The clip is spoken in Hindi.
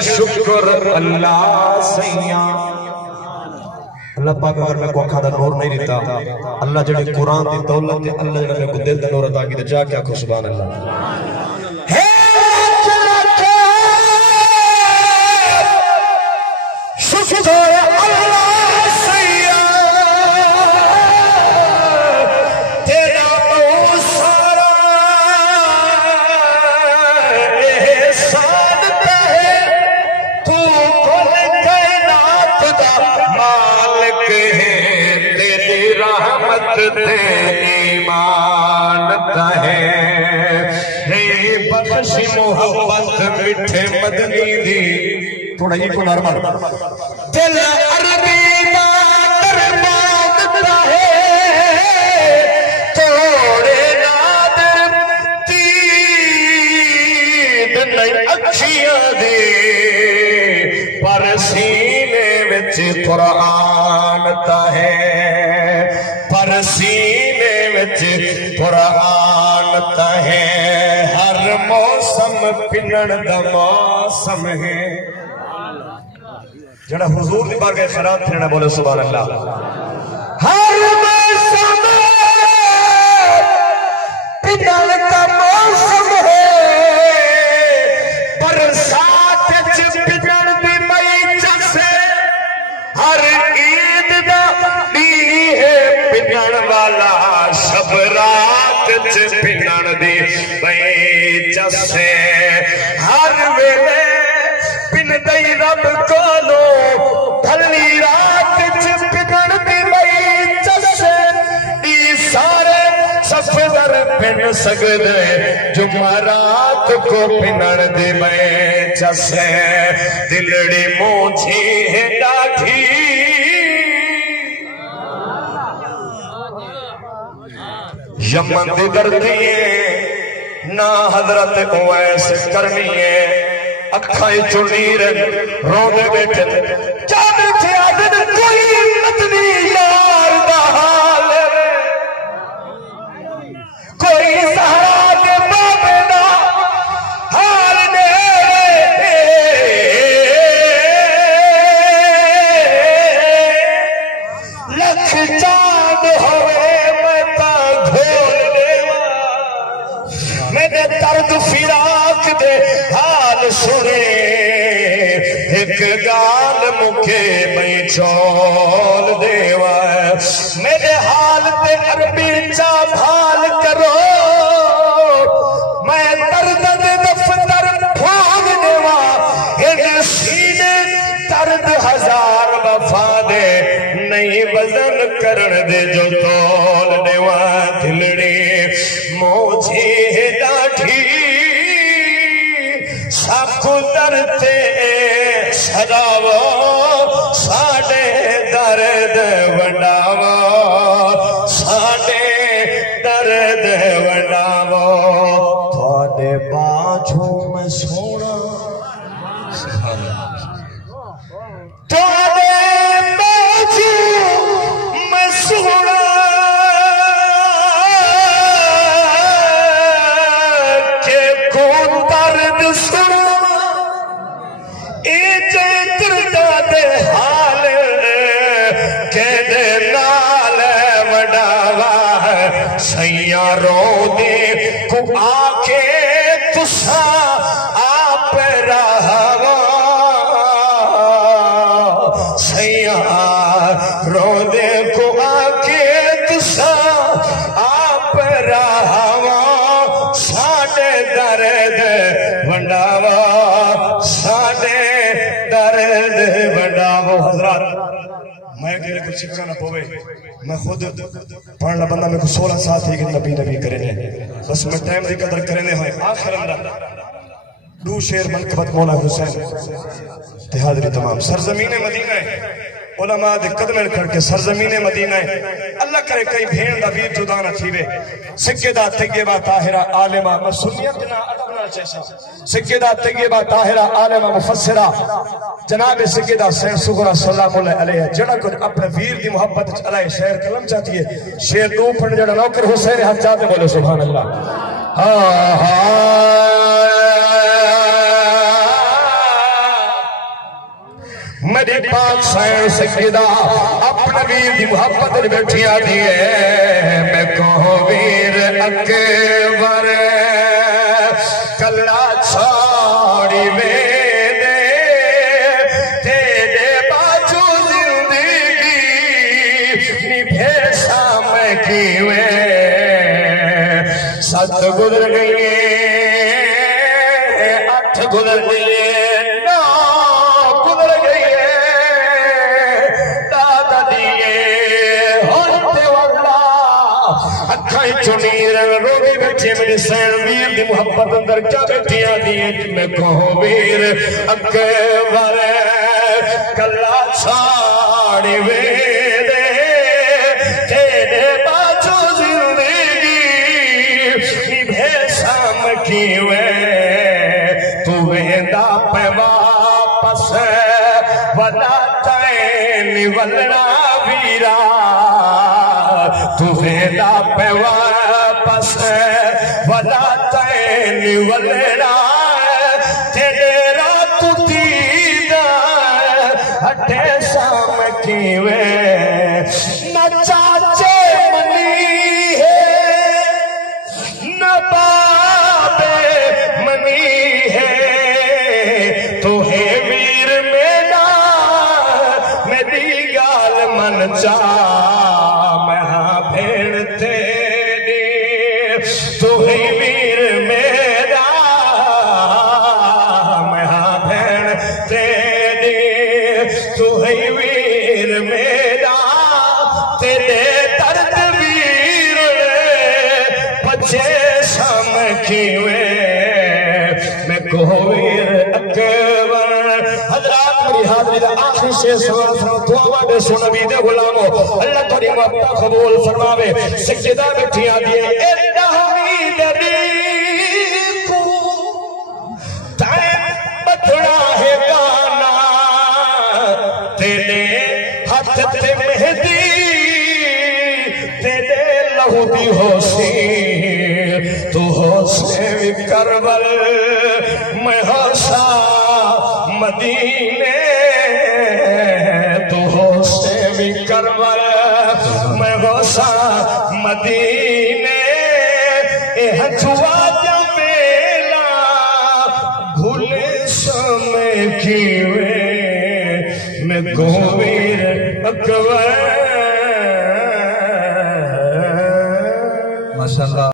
शुक्र अल्लाह सैया अल्लाह पाक अगर मैं को अखा दा नूर नहीं देता अल्लाह जेड़े कुरान दी दौलत ते अल्लाह जेड़ा मेरे को दिल दा नूर अता कीता जा के आखो सुभान अल्लाह। हे शुक्र अल्लाह सैया तेरा बहुत सारा एहसान है तू कुल कायनात दा मालिक है तेरी रहमत ते ईमान है बख्शी मोहब्बत मिठे मदनी दी थोड़ा ये को नॉर्मल दिल अरबी दा दरबार है थोड़े नादर दीद नहीं अखियां दे पर सीने विच कुरान ता है पर सीने विच कुरान ता है हर मौसम पिनण दा मौसम है जड़ा हुजूर दी बारगाह खिरात फिरना बोले सुभान अल्लाह। हर मौसम पिनण दा मौसम है बरसात च पिनण दी मई जसे हर ईद दा दी है पिनण वाला सब रात च पिनण दी मई जसे हर वेले पिन दई रब कोलो भली रात च पिनण दी मई जसे ई सारे सफदर पिन सकदे जुमरात को पिनण दी मई जसे दिलड़ी मोछी है डाठी यमन दी दर्दी ना हजरत ओवैस करनी है अखा चुनीर रोंदे बैठे चादर थे आदत कोई नतनी यार दा हाल कोई सहारा दे बाबे दा हाल ने लख चांद होवे मैं ता घोल देवा मेरे दर्द फिराक दे हाल सुने एक गाल मुखे मैं चोल देवा मेरे हाल ते अरबी चा भाल करो मैं दर्द दे दफ्तर भाग देवा इन सीने दर्द हजार वफा दे नहीं वजन करण दे जो तोल देवा दिलड़ी मोझे डाठी दरते सदावो साडे दर्द वंडावो साडे दर्द वंडावो थोड़े बाजू में सोना थोड़े बाजू में सोना के को दर्द सुना हाल के नाल वडावा सैया रो दे को आके तुसा आप रहवा सैया रो दे को आके तुसा आप रहवा साडे दर्द वंडावा साडे दर्द वंडावो। हजरत मैं तेरे को सिक्का ना पोवे मैं खुद पढ़ना बंदा मेरे को 16 साल थी कि नबी नबी करे बस मैं टाइम की कदर करे है आखिर अंदर दू शेर मनकबत मौला हुसैन ते हाज़री तमाम सरजमीन मदीना है उलमा दे कदम करके सरजमीन मदीना है अल्लाह करे कई भेड़ दा वीर जुदा ना थीवे सिक्के दा तैयबा ताहिरा आलिमा मैं सुन्नियत ना अदब ना चैसा सिक्के दा तैयबा ताहिरा आलिमा मुफस्सिरा जनाब सिक्के दा सैयद सुगरा सल्लल्लाहु अलैहि जड़ा को अपने वीर दी मोहब्बत च अलाए शेर कलम चाहती है शेर दो पढ़ जड़ा नौकर हुसैन हज जाते बोले सुभान अल्लाह मेरी पाक सैन सैयदा अपने वीर की मोहब्बत बैठी आती है मैं कहो वीर अकबर कल्ला छोड़ी वे दे तेरे बाजू जिंदगी निभे सामने की वे सत गुजर गई 8 गुजर गई मेरी सैन वीर की मोहब्बत अंदर क्या बैठी आती है मैं कहो वीर अकबर कल्ला छाड़ी वे दे तेरे बाजू जिंदगी निभे शाम की वे तू वेंदा पे वापस वला तैन निवलना वीरा तू वेंदा पे वापस वला तैन निवलना तेरे रात दीदा हटे शाम की वे न चाचे मनी है न बाबे मनी है तो है वीर मेरा मेरी गाल मन चा मैं हाँ भेड़ तेरी तू ही वीर मेरा मैं हाँ भेड़ तेरी तू ही वीर मेरा तेरे दर्द वीर बचे सम खीवे मैं कहो वीर अकबर हजरात मेरी हाज़री दा आखिरी शेर सुनो दुआ दे सुन नबी दे गुलामो अल्लाह तेरी मोहब्बत कबूल फरमावे सजदा बैठी आदी है एदा उम्मीद दी को टाइम बदला है गाना तेरे हाथ ते मेहंदी तेरे लहू दी होसी तू होसे करबल मैं होसा मदीने तू होसे भी करबल मैं होसा मदीने ए हजुआ जमेला भूले समय कीवे मैं गोवीर अकबर माशाअल्लाह।